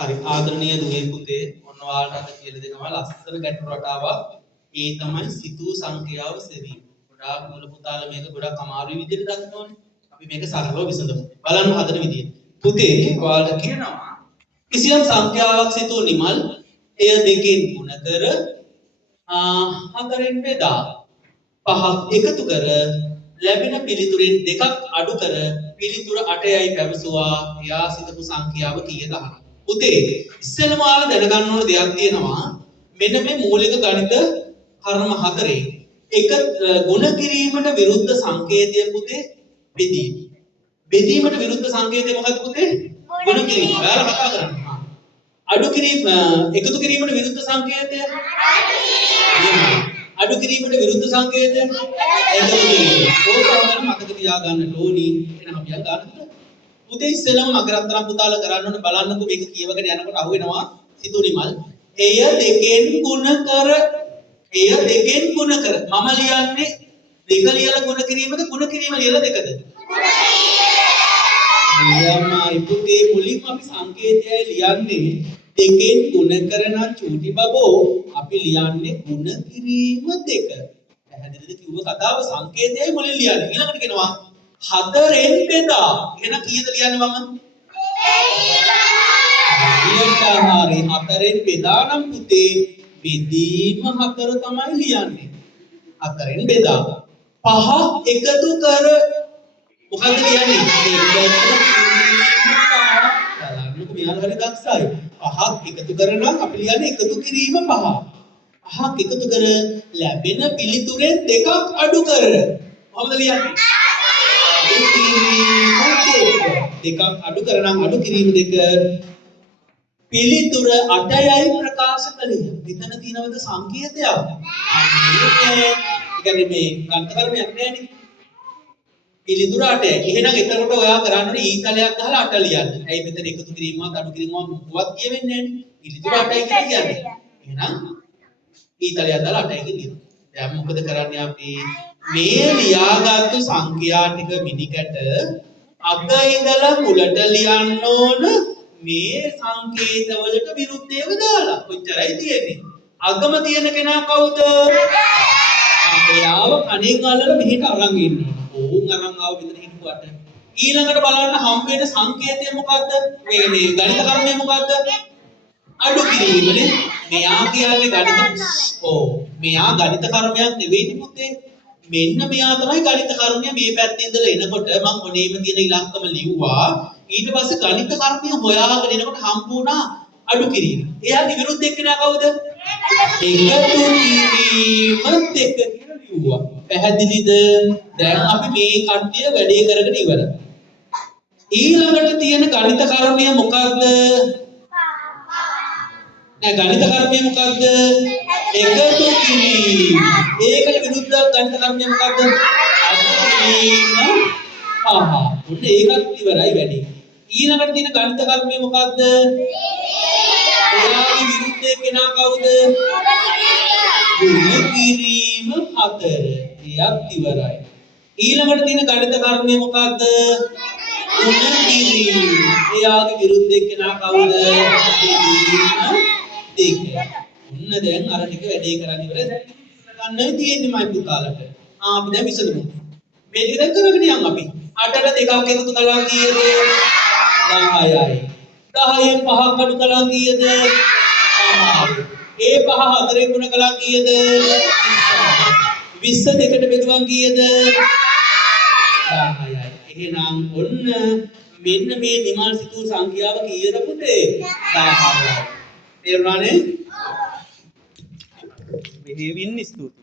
හරි ආදරණීය දුවේ පුතේ මොන ඔයාලට අද කියලා දෙනවා ලස්සන ගැටළු රටාවක්. ඒ තමයි සිතූ සංඛ්‍යාව සෙවීම. ගොඩාක් මුල පුතාලා මේක ගොඩක් අමාරු විදිහට දක්වනවානේ. අපි මේක සරලව විසඳමු. බලන්න හදන විදිය. පුතේ ඔයාලට කියනවා කිසියම් සංඛ්‍යාවක් සිතූ නිමල් එය දෙකෙන් ගුණ කර හතරෙන් බෙදා පහක් එකතු කර ලැබෙන පිළිතුරෙන් දෙකක් අඩු කර පිළිතුර 8යි පැවසුවා. එයා සිතපු සංඛ්‍යාව කීයද අහනවා. පුතේ ඉස්සෙල්ලාම ඔයාලා දැනගන්න ඕන දෙයක් තියෙනවා. මෙන්න මේ මූලික ගණිත කර්ම හතරේ එක ගුණ කිරීමට විරුද්ධ සංකේතය පුතේ බෙදීම. බෙදීමට විරුද්ධ සංකේතය මොකක්ද පුතේ? ගුණ කිරීම. ඔයාලා කතා කරන්න. අඩු කිරීම එකතු කිරීමට විරුද්ධ සංකේතය අඩු කිරීමට විරුද්ධ සංකේතය එකතු කිරීම. ඕක මතක තියාගන්න ඕනි. එහෙනම් අපි ගන්න. පුතේ ඉස්සෙල්ලාම මගරත්තරන් පුතාලා කරන්න ඕනේ බලන්නකෝ මේක කියවගෙන යනකොට අහුවෙනවා සිතුනිමල්. එය දෙකෙන් ගුණ කර මම ලියන්නේ දෙක ලියලා ගුණ කිරීමද ගුණ කිරීම ලියලා දෙකද? ලියමයි පුතේ මුලින්ම අපි සංකේතයයි ලියන්නේ දෙකෙන් ගුණ කරන චූටි බබෝ අපි ලියන්නේ ගුණ කිරීම දෙක. පැහැදිලිද කිව්ව කතාව සංකේතයයි මුලින් ලියන්නේ. ඊළඟට කියනවා හතරෙන් බෙදා. එහෙනම් කීයද ලියන්නේ මම? හරි හතරෙන් බෙදා නම් පුතේ බෙදීම හතර තමයි ලියන්නේ. හතරෙන් බෙදා. පහ එකතු කර මොකක්ද ලියන්නේ? බලන්නකො මෙයාලා හරි දක්ෂයි. පහක් එකතු කරන අපි ලියන්නේ එකතු කිරීම පහ. පහක් එකතු කර ලැබෙන පිළිතුරෙන් දෙකක් අඩු කර. කොහොමද ලියන්නේ? දෙකක් අඩු කරනම් අඩු කිරීම දෙක පිළිතුර 8යි ප්‍රකාශ කළේ. මෙතන තියෙනවද සංකේතයක්? ඒ කියන්නේ මේ ගණිත කර්මයක් නෑනේ. පිළිතුර 8යි. එහෙනම් එතකොට ඔයා කරන්න ඕනේ ඊතලයක් ගහලා 8 ලියන්න. ඇයි මෙතන එකතු කිරීමවත් අඩු කිරීමවත් මොකවත් කියවෙන්නේ නෑනේ. පිළිතුර 8යි කියලා කියන්නේ. එහෙනම් ඊතලයක් දාලා 8යි කියනවා. දැන් මොකද කරන්නේ අපි? මේ ලියාගත්තු සංඛ්‍යා ටික මිනිකට අග ඉඳලා මුලට ලියන්න ඕන මේ සංකේතවලට විරුද්ධව දාලා. කොච්චරයි තියෙන්නේ? අගම තියෙන කෙනා කවුද? එයාව කණෙන් අල්ලලා මෙහෙට අරන් ඉන්නවා. ඕන් අරන් ආව විතර හිටුවට. ඊළඟට බලන්න හම් වෙන සංකේතය මොකද්ද? මේ ගණිත කර්මය මොකද්ද? අඩු කිරීමනේ. මෙයා කියන්නේ ගණිත මෙයා ගණිත කර්මයක් නෙවෙයි පුතේ. මෙන්න මෙයා තමයි ගණිත කර්මය මේ පැත්තේ ඉඳලා එනකොට මම මොනේම තියෙන ඉලක්කම ලිව්වා. ඊට පස්සේ ගණිත කර්මය හොයාගෙන එනකොට හම්බුණා අඩු කිරීම. එයාගේ විරුද්ධ එක්කෙනා කවුද? එකතු කිරීමත් එක්ක කියලා ලිව්වා. පැහැදිලිද? දැන් අපි මේ කට්ටිය වැඩේ කරගෙන ඉවරයි. ඊළඟට තියෙන ගණිත කර්මය මොකක්ද? ගණිත කර්මය මොකක්ද? එකතු කිරීම. ඒකට විරුද්ධ ගණිත කර්මය මොකක්ද? අඩු කිරීම පහ. ඔන්න ඒකත් ඉවරයි වැඩි. ඊළඟට තියෙන ගණිත කර්මය මොකක්ද? එයාගේ විරුද්ධ කෙනා කවුද? ගුණ කිරීම 4. එයත් ඉවරයි. ඊළඟට තියෙන ගණිත කර්මය මොකක්ද? ගුණ කිරීම. එයාගේ විරුද්ධ කෙනා කවුද? දෙක. ඔන්න දැන් අර ටික වැඩේ කරන්න ඉවරයි. දැන් ඉතින් ගන්නයි තියෙන්නේ මයි පුතාලට. අපි දැන් විසඳමු. මේ ටික දැන් කරගෙන යමු අපි. 8ට දෙකක් එකතු කළා කීයද? 10යි. 10න් පහක් අඩු කළා කීයද? 5යි. ඒ පහ හතරෙන් ගුණ කළා කීයද? 20 දෙකට බෙදුවා කීයද? 10යි. එහෙනම් ඔන්න මෙන්න මේ නිමල් සිතූ සංඛ්‍යාව කීයද පුතේ? 10යි. තේරුණානේ? මෙහෙවින් ස්තුති.